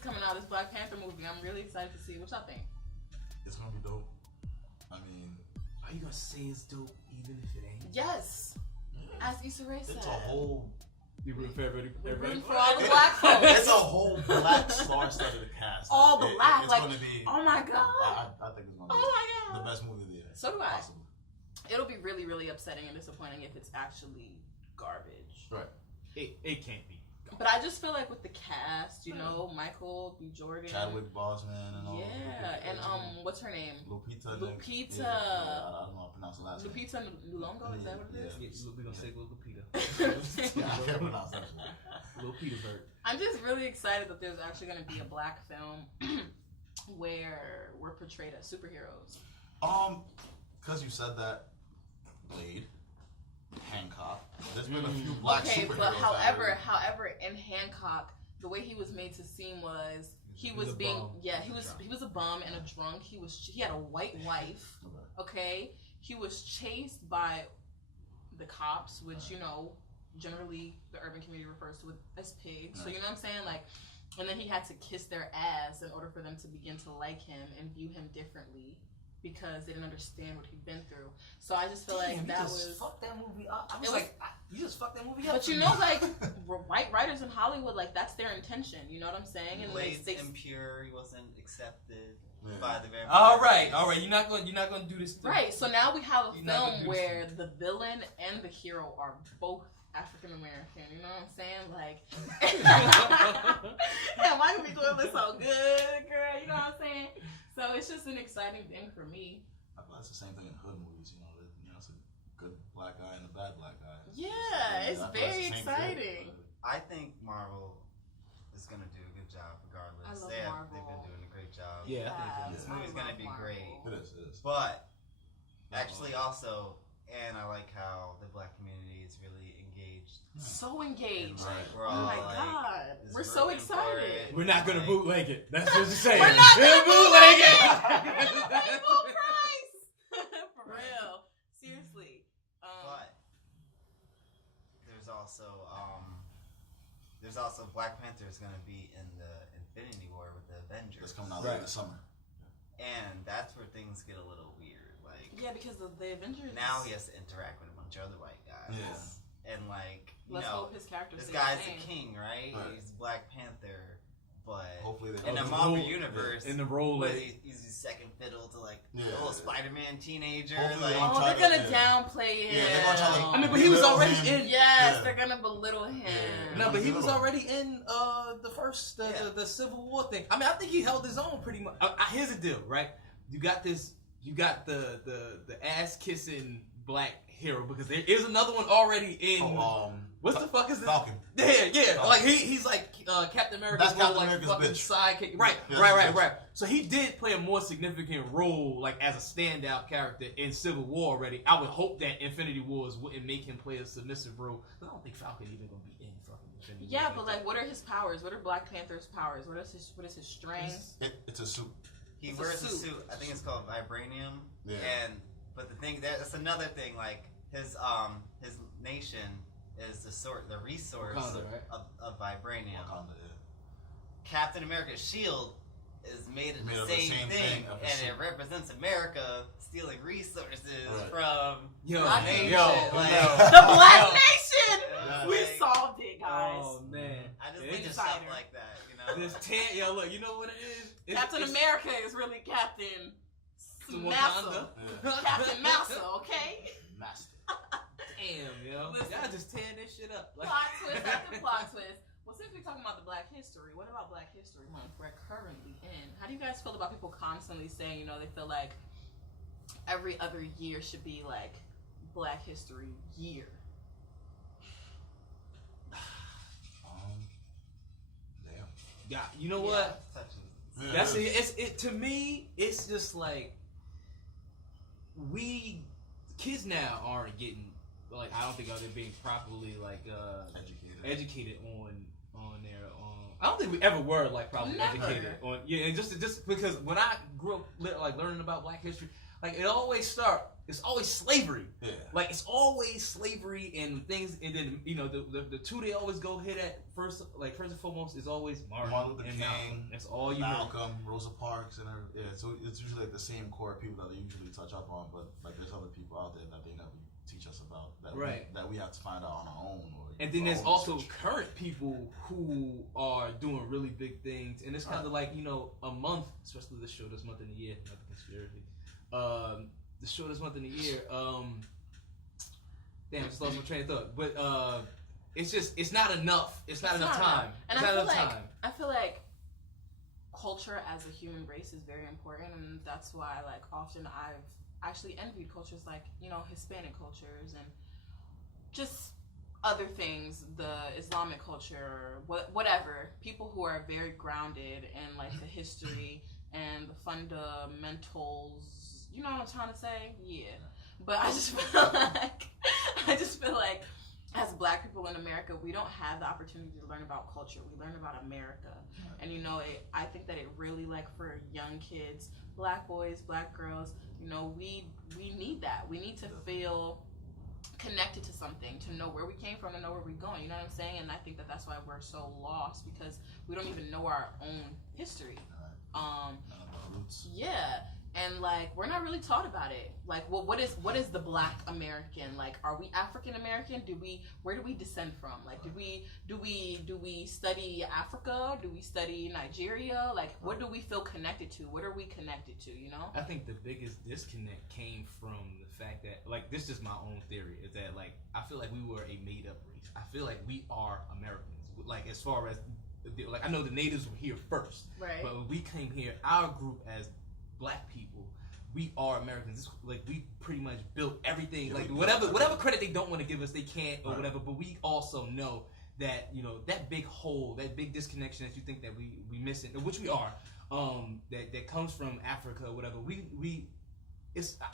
coming out, this Black Panther movie. I'm really excited to see what y'all think. It's gonna be dope. I mean, are you gonna say it's dope even if it ain't? Yes. As Issa Rae said. It's a whole. You rooting for everybody? We're rooting for all the black folks. It's a whole black star-studded cast. All black. It's like, gonna be. Oh my god. I think it's gonna be the best movie of the year. So do I. Possibly. It'll be really, really upsetting and disappointing if it's actually garbage. Right. It can't be. But I just feel like with the cast, you know, Michael B. Jordan, Chadwick Boseman, and all. Yeah, and what's her name? Lupita. Lupita. Yeah, I don't know how to pronounce the last name. Lupita Nyong'o, is that what it is? Yeah, we're gonna say Lupita. Yeah, I can't pronounce that shit. Lupita bird. I'm just really excited that there's actually going to be a black film where we're portrayed as superheroes. Because you said that, Blade, Hancock. There's been a few black superheroes. Okay, but however, in Hancock, the way he was made to seem was he was a bum and a drunk. He had a white wife. Okay, he was chased by the cops, which generally the urban community refers to as pigs. So you know what I'm saying, like. And then he had to kiss their ass in order for them to begin to like him and view him differently because they didn't understand what he'd been through. So I just feel like that was... fucked that movie up. You just fucked that movie up. But you know, like, white writers in Hollywood, like, that's their intention. You know what I'm saying? And Blade's impure. He wasn't accepted by the very... All right. You're not going to do this. Right. So now we have a film where the villain and the hero are both African American, you know what I'm saying? Like, yeah, Michael B. Jordan looks so good, girl. You know what I'm saying? So it's just an exciting thing for me. I feel that's the same thing in hood movies. It's a good black guy and a bad black guy. Yeah, it's very exciting. I think Marvel is gonna do a good job regardless. I love Marvel. They've been doing a great job. Yeah, I think this movie's gonna be great. It is. But actually, also. And I like how the black community is really engaged. So engaged. We're all God. We're so excited. We're not going to bootleg it. That's what you're saying. We're not going to bootleg it. Full price. For real. Seriously. But there's also Black Panther is going to be in the Infinity War with the Avengers. It's coming out later this summer. And that's where things get a little weird. Yeah, because of the Avengers. Now he has to interact with a bunch of other white guys. Yeah. And let's hope his character this stays guy's the a king, right? He's Black Panther, but hopefully in the Marvel universe, in the role he's the second fiddle to a little Spider-Man teenager. They're gonna downplay him. Yeah, they're gonna try to. I mean, but he was already in. Yes, they're gonna belittle him. No, but he was already in the first the Civil War thing. I mean, I think he held his own pretty much. Here's the deal, right? You got the ass kissing black hero because there is another one already in. What the fuck is this? Falcon. Yeah. Falcon. Like he's like Captain America's That's Captain like America's fucking bitch. sidekick. Right. So he did play a more significant role, like as a standout character in Civil War already. I would hope that Infinity Wars wouldn't make him play a submissive role. I don't think Falcon even gonna be in fucking Infinity War. Yeah, but like, what are his powers? What are Black Panther's powers? What is his strength? It's a suit. He wears a suit. I think it's called vibranium. Yeah. But the thing that's another thing. Like his nation is the resource Wakanda, right? of vibranium. Wakanda, yeah. Captain America's shield is made of the same thing, and it represents America stealing resources from the nation. The Black Nation. We solved it, guys. Oh man, I just think of stuff like that. This look, you know what it is? Captain America is really Captain Massa. Captain Massa, okay? Master. Damn, yo. Listen, y'all just tearing this shit up. Plot twist after plot twist. Well, since we're talking about the Black History, what about Black History Month we're currently in? How do you guys feel about people constantly saying, they feel like every other year should be like Black History Year? Damn. Yeah, you know what? That's it. To me, it's just like kids now aren't getting like I don't think they're being properly like educated on their I don't think we ever were like properly educated on and just because when I grew up like learning about Black history, Like it always start. It's always slavery. Yeah. Like it's always slavery and things, and then the two they always go hit at first. Like first and foremost is always Martin Luther and King. Malcolm. That's all you Malcolm, Rosa Parks, and so it's usually like the same core people that they usually touch up on. But like there's other people out there that they never teach us about that that we have to find out on our own. And then there's also current people who are doing really big things, and it's kind of like a month, especially this show this month in the year, not the conspiracy. The show this month in the year. Damn, I just lost my train of thought. But it's not enough. It's not enough time. And I feel like culture as a human race is very important, and that's why like often I've actually envied cultures like Hispanic cultures and just other things, the Islamic culture, whatever. People who are very grounded in like the history and the fundamentals. You know what I'm trying to say? Yeah. But I just feel like as Black people in America, we don't have the opportunity to learn about culture. We learn about America. And I think that it really, like, for young kids, Black boys, Black girls, we need that. We need to feel connected to something, to know where we came from, to know where we're going. You know what I'm saying? And I think that that's why we're so lost, because we don't even know our own history. Yeah. And like we're not really taught about it. Like, well, what is the Black American? Like, are we African American? Where do we descend from? Like, do we study Africa? Do we study Nigeria? Like, what do we feel connected to? What are we connected to? I think the biggest disconnect came from the fact that, like, this is just my own theory, is that like I feel like we were a made up race. I feel like we are Americans. Like, as far as like, I know the natives were here first, right? But when we came here, our group as Black people, we are Americans. It's like we pretty much built everything. Yeah, like whatever credit they don't want to give us, they can't or whatever. But we also know that that big hole, that big disconnection that you think that we missing, which we are, that comes from Africa or whatever.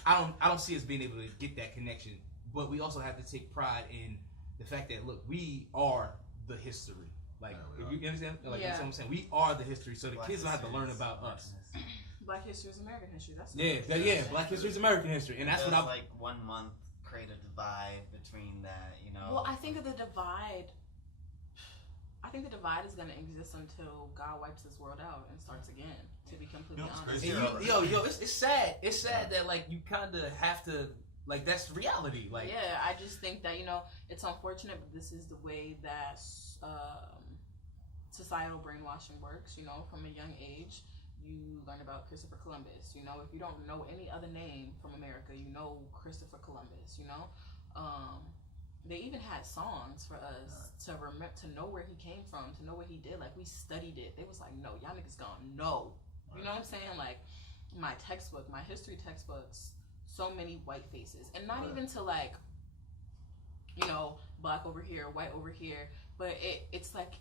I don't see us being able to get that connection. But we also have to take pride in the fact that, look, we are the history. Like, if you understand, like that's what I'm saying. We are the history, so the kids don't have to learn about us. Black history is American history. That's Black history is American history, and that's what I'm like 1 month create a divide between that, Well, I think that the divide is gonna exist until God wipes this world out and starts again. To be completely honest. It's sad. It's sad that like you kind of have to, like, that's reality. Like, yeah, I just think that it's unfortunate, but this is the way that societal brainwashing works. From a young age. You learn about Christopher Columbus. If you don't know any other name from America, Christopher Columbus. They even had songs for us to remember, to know where he came from, to know what he did. Like, we studied it. They was like, no, y'all niggas gonna know. You know what I'm saying? Like, my textbook, my history textbooks, so many white faces, and not even to like, Black over here, white over here, but it's like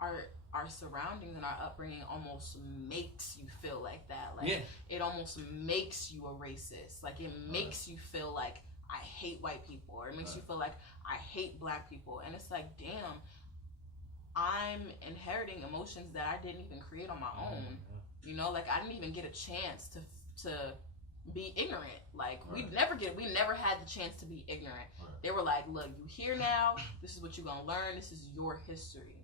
our surroundings and our upbringing almost makes you feel like that. Like, it almost makes you a racist. Like, it makes you feel like I hate white people, or it makes you feel like I hate Black people. And it's like, damn, I'm inheriting emotions that I didn't even create on my own. Like, I didn't even get a chance to be ignorant. Like, we never had the chance to be ignorant. They were like, look, you here now, this is what you're gonna learn, this is your history.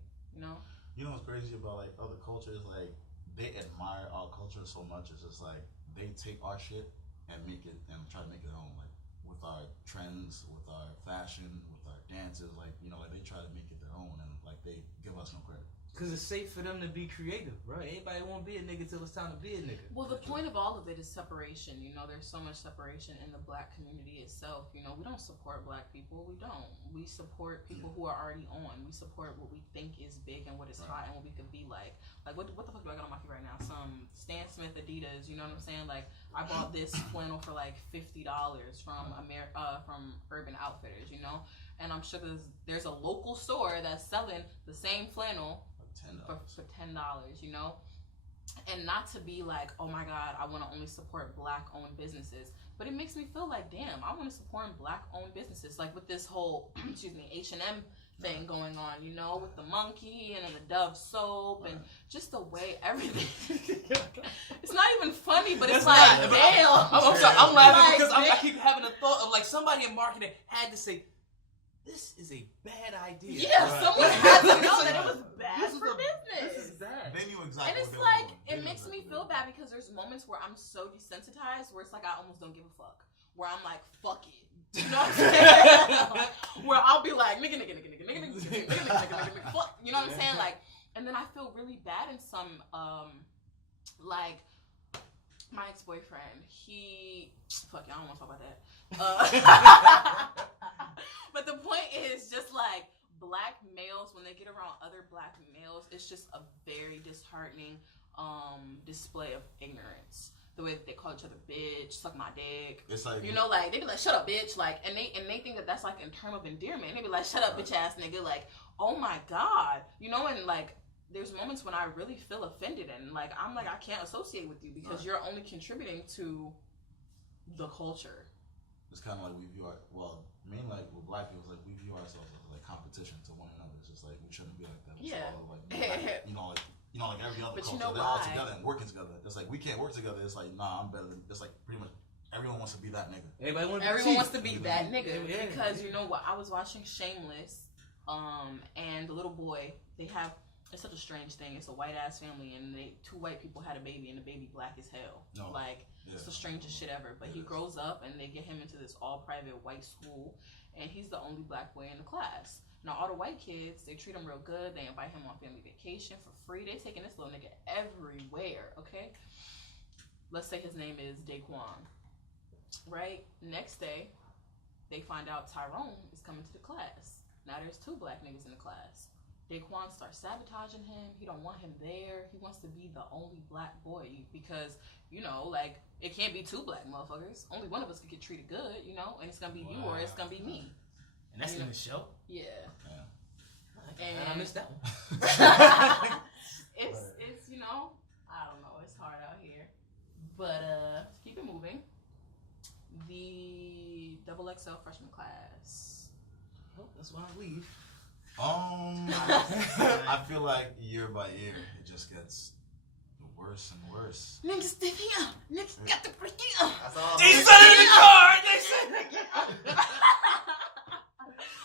You know what's crazy about like other cultures? Like, they admire our culture so much. It's just like they take our shit and make it and try to make it their own. Like, with our trends, with our fashion, with our dances, like like they try to make it their own, and like they give us no credit. Because it's safe for them to be creative, bro. Everybody won't be a nigga till it's time to be a nigga. Well, the point of all of it is separation. There's so much separation in the Black community itself. We don't support Black people. We don't. We support people who are already on. We support what we think is big and what is hot and what we could be like. Like, what the fuck do I got on my feet right now? Some Stan Smith Adidas. You know what I'm saying? Like, I bought this flannel for like $50 from from Urban Outfitters. And I'm sure there's a local store that's selling the same flannel for $10, and not to be like, oh my God, I want to only support Black-owned businesses, but it makes me feel like, damn, I want to support Black-owned businesses. Like, with this whole H&M thing going on, you know, with the monkey and the Dove soap and just the way everything. It's not even funny, but it's like, damn. I'm sorry, I'm laughing because I keep having a thought of like somebody in marketing had to say, this is a bad idea. Yeah, someone had to know that it was bad for business. This is bad. They knew exactly. And it's like, it makes me feel bad because there's moments where I'm so desensitized where it's like I almost don't give a fuck. Where I'm like, fuck it. You know what I'm saying? Where I'll be like, nigga, fuck. You know what I'm saying? Like, and then I feel really bad in some, like, my ex-boyfriend, fuck, I don't want to talk about that. But the point is just like, black males, when they get around other black males, it's just a very disheartening display of ignorance. The way that they call each other bitch, suck my dick. It's like, you know, like they be like, shut up, bitch, like, and they think that that's like in term of endearment. And they be like, shut up, bitch ass nigga, like, oh my god, you know, and like there's moments when I really feel offended and like I'm like I can't associate with you because you're only contributing to the culture. It's kind of like we view mainly like with black people, it's like we view ourselves as like competition to one another. It's just like we shouldn't be like that. We should all, like, like every other culture, they're all together and working together. It's like we can't work together. It's like nah, I'm better than. It's like pretty much everyone wants to be that nigga. Everyone wants to be that nigga because you know what? I was watching Shameless, and the little boy it's such a strange thing. It's a white ass family and two white people had a baby and the baby black as hell. No. Like it's the strangest shit ever. But he grows up and they get him into this all private white school and he's the only black boy in the class. Now, all the white kids, they treat him real good. They invite him on family vacation for free. They taking this little nigga everywhere, okay? Let's say his name is Daquan, right? Next day, they find out Tyrone is coming to the class. Now, there's two black niggas in the class. Daquan starts sabotaging him. He don't want him there. He wants to be the only black boy because, you know, like, it can't be two black motherfuckers. Only one of us could get treated good, you know? And it's going to be you or it's going to be me. And that's in the show? Yeah. And I missed that one. It's you know, I don't know, it's hard out here. But keep it moving. The XXL freshman class. Oh, that's why I leave. I feel like year by year it just gets worse and worse. Niggas stick here. Niggas got the freaking up. They said it in the car. They said it.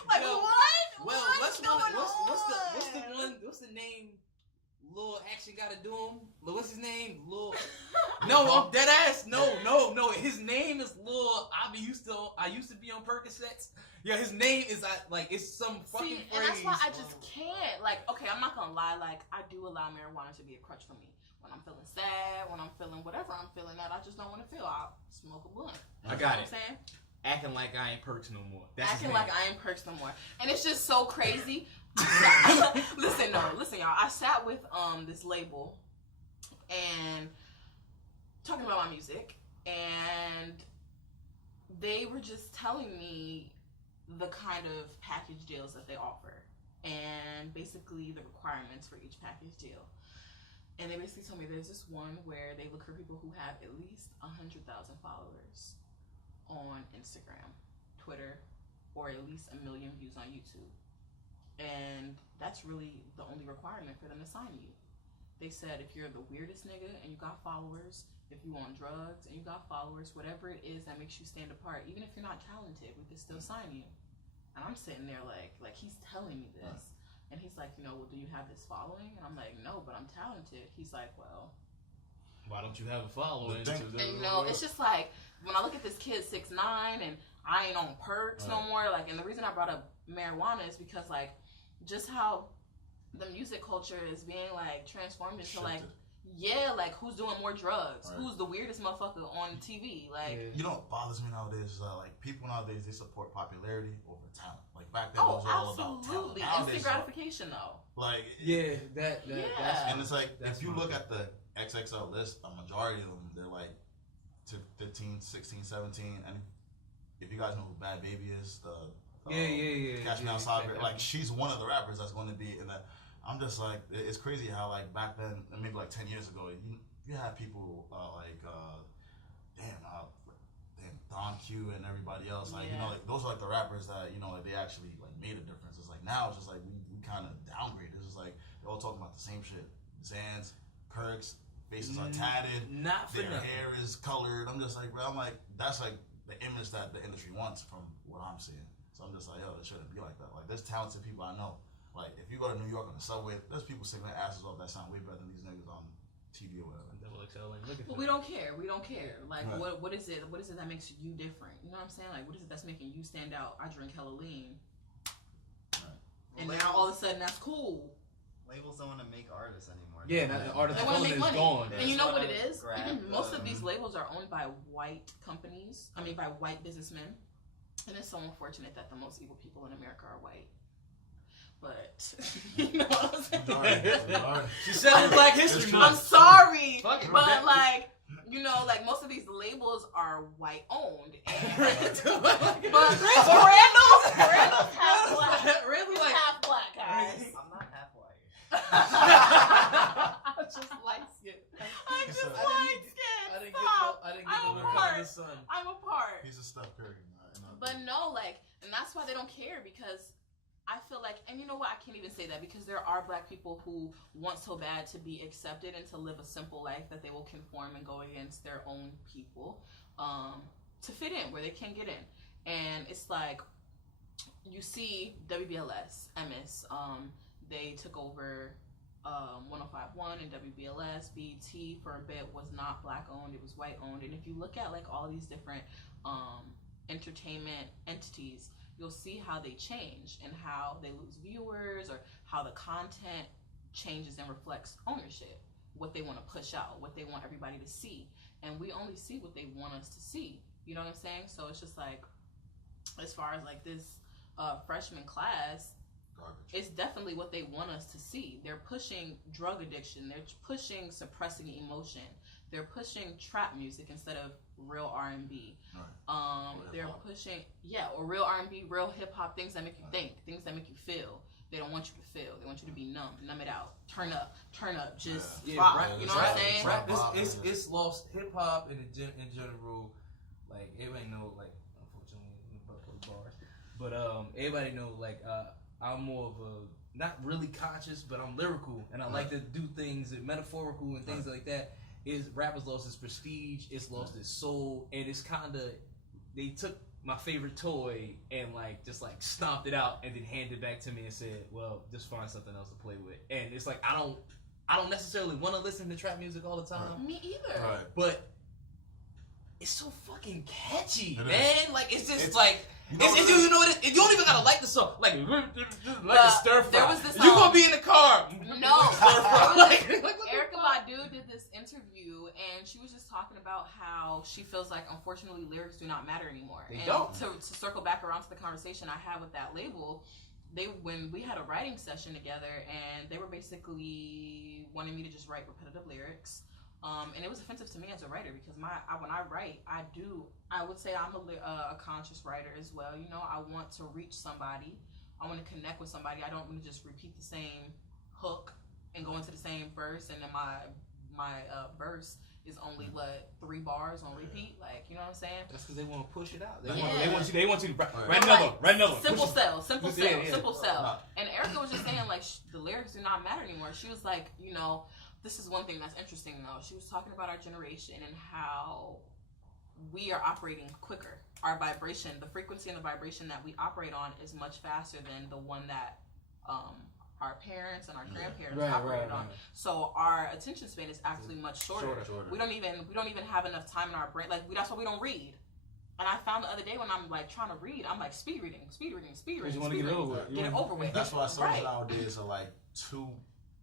Like what? Well, what's the name? Lil Action gotta do him. What's his name? Lil. No, I'm dead ass. No. His name is Lil. I used to be on Percocets. Yeah, his name is it's some fucking phrase. And that's why I just can't. Like, okay, I'm not gonna lie. Like, I do allow marijuana to be a crutch for me. When I'm feeling sad, when I'm feeling whatever I'm feeling that I just don't want to feel, I'll smoke a blunt. I got it. I'm saying? Acting like I ain't perks no more. Acting like I ain't perks no more. And it's just so crazy. Listen, y'all. I sat with this label and talking about my music, and they were just telling me the kind of package deals that they offer and basically the requirements for each package deal. And they basically told me there's this one where they look for people who have at least 100,000 followers on Instagram, Twitter, or at least 1 million views on YouTube. And that's really the only requirement for them to sign you. They said if you're the weirdest nigga and you got followers, if you on drugs and you got followers, whatever it is that makes you stand apart, even if you're not talented, we can still sign you. And I'm sitting there like he's telling me this. And he's like, well, do you have this following? And I'm like, no, but I'm talented. He's like, well, why don't you have a following? And it's just like, when I look at this kid 6'9" and I ain't on perks no more, like, and the reason I brought up marijuana is because, like, just how the music culture is being, like, transformed into, like, like, who's doing more drugs? Who's the weirdest motherfucker on TV? Like, you know what bothers me nowadays is like people nowadays they support popularity over talent. Like back then it was all about talent. Nowadays, instant gratification though. Like that's and it's like if you look at the XXL list, a majority of them they're like to 15, 16, 17, and if you guys know who Bad Baby is, the Catch Me Outside, like she's one of the rappers that's going to be in that. I'm just like, it's crazy how like back then, maybe like 10 years ago, you had people like Don Q and everybody else, like you know, like those are like the rappers that like they actually like made a difference. It's like now it's just like we kind of downgrade. It's just like they're all talking about the same shit. Zans, perks, faces are tatted, not for their nothing. hair is colored. I'm just like, bro, I'm like, that's like the image that the industry wants from what I'm seeing. So I'm just like, yo, it shouldn't be like that. Like, there's talented people I know. Like, if you go to New York on the subway, there's people singing their asses off that sound way better than these niggas on TV or whatever. But we don't care. We don't care. Like, right. What is it? What is it that makes you different? You know what I'm saying? Like, what is it that's making you stand out? I drink hella lean. Right. And now all of a sudden that's cool. Labels don't want to make artists anymore. Yeah, the artist they want to make money. Gone. And you know what it is? Most of these labels are owned by white companies. I mean, by white businessmen. And it's so unfortunate that the most evil people in America are white. But you know what I'm saying? She said it in Black History Month. I'm sorry, but like, you know, like most of these labels are white owned. But Randall's half black. Randall's half black, guys. I'm not half white. I'm just light skinned. I'm just light skinned. Stop. I'm a part. He's a Steph Curry. But no, like, and that's why they don't care, because I feel like, and you know what, I can't even say that, because there are black people who want so bad to be accepted and to live a simple life that they will conform and go against their own people to fit in where they can't get in. And it's like, you see WBLS, MS, they took over 105.1 and WBLS. BET for a bit was not black owned, it was white owned. And if you look at like all these different entertainment entities, you'll see how they change and how they lose viewers, or how the content changes and reflects ownership, what they want to push out, what they want everybody to see. And we only see what they want us to see. You know what I'm saying? So it's just like, as far as like this freshman class, it's definitely what they want us to see. They're pushing drug addiction. They're pushing suppressing emotion. They're pushing trap music instead of real R&B. Right. They're pushing, or real R&B, real hip hop, things that make you think, things that make you feel. They don't want you to feel. They want you to be numb it out, turn up, just rock. Rap, you know what I'm saying? Rap, it's lost hip hop in general. Like everybody know, like unfortunately, bars, but everybody know, like I'm more of a not really conscious, but I'm lyrical, and I like to do things metaphorical and things like that. Rap has lost its prestige, it's lost its soul, and it's kind of, they took my favorite toy and like just like stomped it out and then handed it back to me and said, well, just find something else to play with. And it's like, I don't necessarily want to listen to trap music all the time. Me either. Right. But it's so fucking catchy, man. Like it's just you know what it is? You don't even gotta like the song. Like a stir fry. There was this, you gonna be in the car. No. Erykah Badu did this interview, and she was just talking about how she feels like, unfortunately, lyrics do not matter anymore. They and don't. To circle back around to the conversation I had with that label, when we had a writing session together, and they were basically wanting me to just write repetitive lyrics. And it was offensive to me as a writer, because when I write, I would say I'm a conscious writer as well. You know, I want to reach somebody. I want to connect with somebody. I don't want to just repeat the same hook and go into the same verse, and then my verse is only 3 bars on repeat. Like, you know what I'm saying? That's because they want to push it out. They want you to write another. Simple sell. And Erykah was just saying, like, the lyrics do not matter anymore. She was like, you know, this is one thing that's interesting, though. She was talking about our generation and how we are operating quicker. Our vibration, the frequency and the vibration that we operate on is much faster than the one that our parents and our grandparents operated on. So our attention span is actually much shorter. We don't even have enough time in our brain. Like, that's why we don't read. And I found the other day when I'm like trying to read, I'm like speed reading. You want to get it over with. Get it over with. That's why songs nowadays are like 2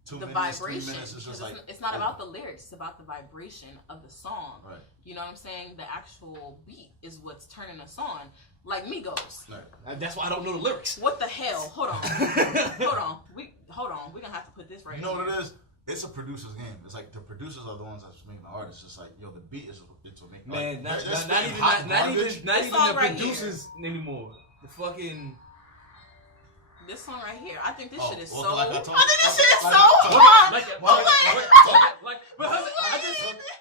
the minutes, vibration. 3 minutes. It's just like, it's not about the lyrics, it's about the vibration of the song. Right. You know what I'm saying? The actual beat is what's turning us on. Like Migos. Right. That's why I don't know the lyrics. What the hell? Hold on. Hold on. We're gonna have to put this right. You know what it is? It's a producer's game. It's like the producers are the ones that's making the artists. It's like, yo, the beat is it's what making. Man, like, not even the producers anymore. The fucking This song right here. I think this shit is so. Like I think this shit is so hard.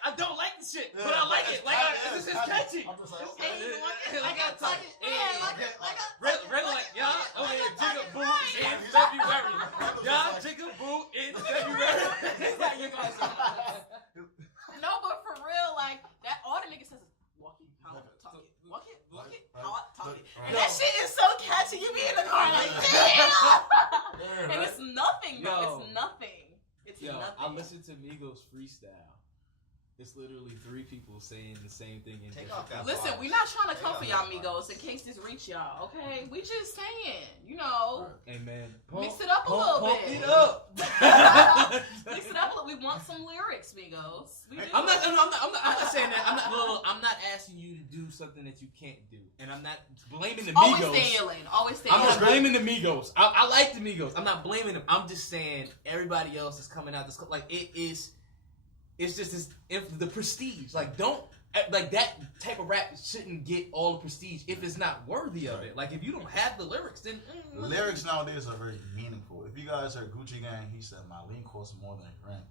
I don't like the shit, but I like it. Like this is catchy. I'm just like, I got to Red like y'all. Oh yeah, jigaboo in February. Y'all jigaboo in February. No, but for real, like that. All the niggas says is walk it, talk it, walk it, talk it, and that shit is so catchy. You be in the car like damn, and it's nothing, bro. It's nothing. It's nothing. I listened to Migos freestyle. It's literally 3 people saying the same thing. Listen, we're not trying to come for y'all, Migos, in case this reach y'all, okay? We just saying, you know. Hey, man. Mix it up a little bit. Pump it up. Mix it up a little. We want some lyrics, Migos. I'm not saying that. I'm not asking you to do something that you can't do. And I'm not blaming the Migos. Always stay in your lane. Always stay in your lane. I'm not blaming the Migos. I like the Migos. I'm not blaming them. I'm just saying everybody else is coming out this like it is. It's just this, the prestige. Like, don't, like, that type of rap shouldn't get all the prestige if it's not worthy of it. Like, if you don't have the lyrics, then... lyrics nowadays are very meaningful. If you guys heard Gucci Gang, he said, my lean costs more than rent.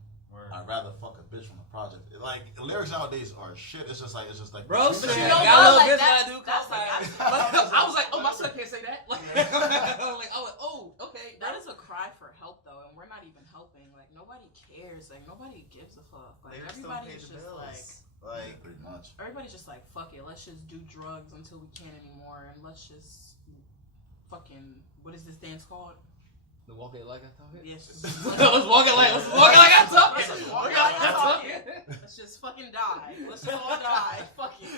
I'd rather fuck a bitch from the project. Like, lyrics nowadays are shit. It's just like... Bro, but you know got what? like I was like, oh, my son can't say that. Like, oh, okay. That is a cry for help, though, and we're not even helping. Like, nobody cares. Like, nobody gives a fuck. Like, everybody's just like, pretty much. Everybody's just like, fuck it. Let's just do drugs until we can't anymore, and let's just fucking... What is this dance called? The walk it like I talk it? Yes. Let's walk it like I talk it. Let's just fucking die. Let's just all die. Fuck it.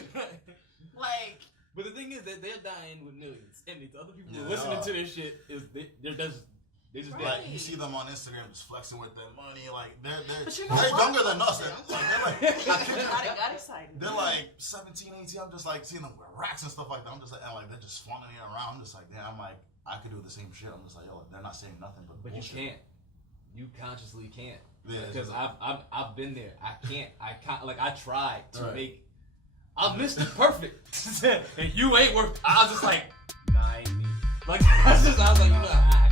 Like. But the thing is that they're dying with millions, and the other people who are listening to this shit is they just right. Like you see them on Instagram just flexing with their money, like they're what? younger than us. Got excited. They're like 17, 18. I'm just like seeing them wear racks and stuff like that. I'm just like, and like they're just flaunting it around. I'm just like, damn. I'm like, I could do the same shit. I'm just like, yo, they're not saying nothing but bullshit. You can't. You consciously can't. Yeah, because I've been there. I can't. Like I tried to make. I missed it perfect, and you ain't worth. I was just like, nah, I ain't me. Like I was like, you know,